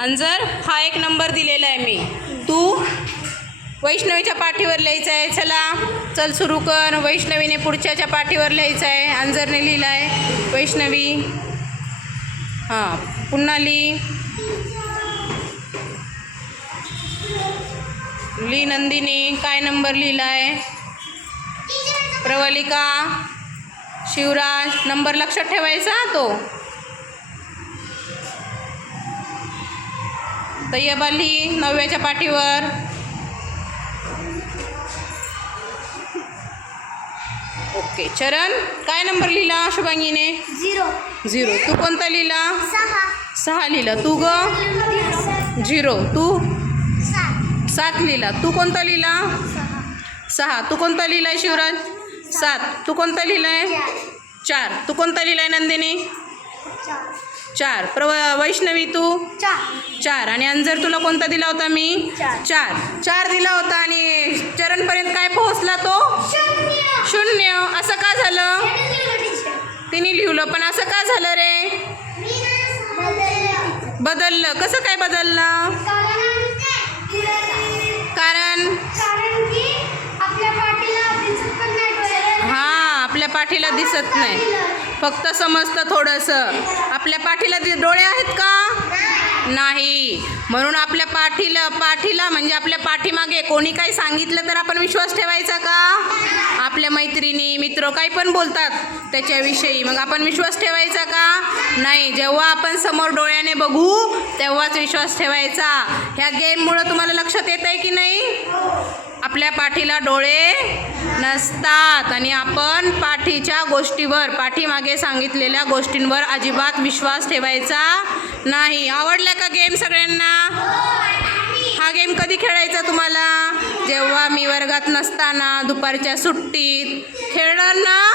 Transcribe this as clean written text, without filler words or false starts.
अंजर हा एक नंबर दिलेला आहे मी. तू वैष्णवीच्या पाठीवर लिहायचं आहे. चल सुरू कर. वैष्णवीने पुढच्याच्या पाठीवर लिहायचं आहे. अंजरने लिहिला आहे वैष्णवी. हां पुन्हा ली नंदिनी. काय नंबर लिहिला आहे? प्रवलिका, शिवराज. नंबर लक्षात ठेवायचा तो. तय्यब अली 9व्याच्या पाठीवर. ओके. चरण काय नंबर लिहिला शुभांगीने? 0. तू कोणता लिहिला? 6 लिहिला. तू ग 0. तू 7 लिहिला. तू कोणता लिहिला? 6. तू कोणता लिहिलाय शिवराज? 7. तू कोणता लिहिलाय? 4. तू कोणता लिहिलाय नंदिनी? 4. वैष्णवी तू 4. आणि अंजर तुला कोणता दिला होता मी? 4 दिला होता. आणि चरणपर्यंत काय पोहोचला तो? 0. असं का झालं? तिने लिहिलं पण असं का झालं रे? बदललं. कसं काय बदललं? कारण हां आपल्या पाठीला दिसत नाही. फक्त समजतं थोडंसं. आपल्या पाठीला डोळे आहेत का? नाही. म्हणून आपल्या पाठीला म्हणजे आपल्या पाठीमागे कोणी काही सांगितलं तर आपण विश्वास ठेवायचा का? आपल्या मैत्रिणी मित्र काही पण बोलतात त्याच्याविषयी, मग आपण विश्वास ठेवायचा का? नाही. जेव्हा आपण समोर डोळ्याने बघू तेव्हाच विश्वास ठेवायचा. ह्या गेममुळं तुम्हाला लक्षात येत आहे की नाही? आपल्या पाठीला डोळे नसतात आणि आपण पाठीच्या गोष्टीवर, पाठीमागे सांगितलेल्या गोष्टींवर अजिबात विश्वास ठेवायचा नाही. आवडला का गेम सगळ्यांना? हा गेम कधी खेळायचा तुम्हाला? जेव्हा मी वर्गात नसताना दुपारच्या सुट्टीत खेळणार ना?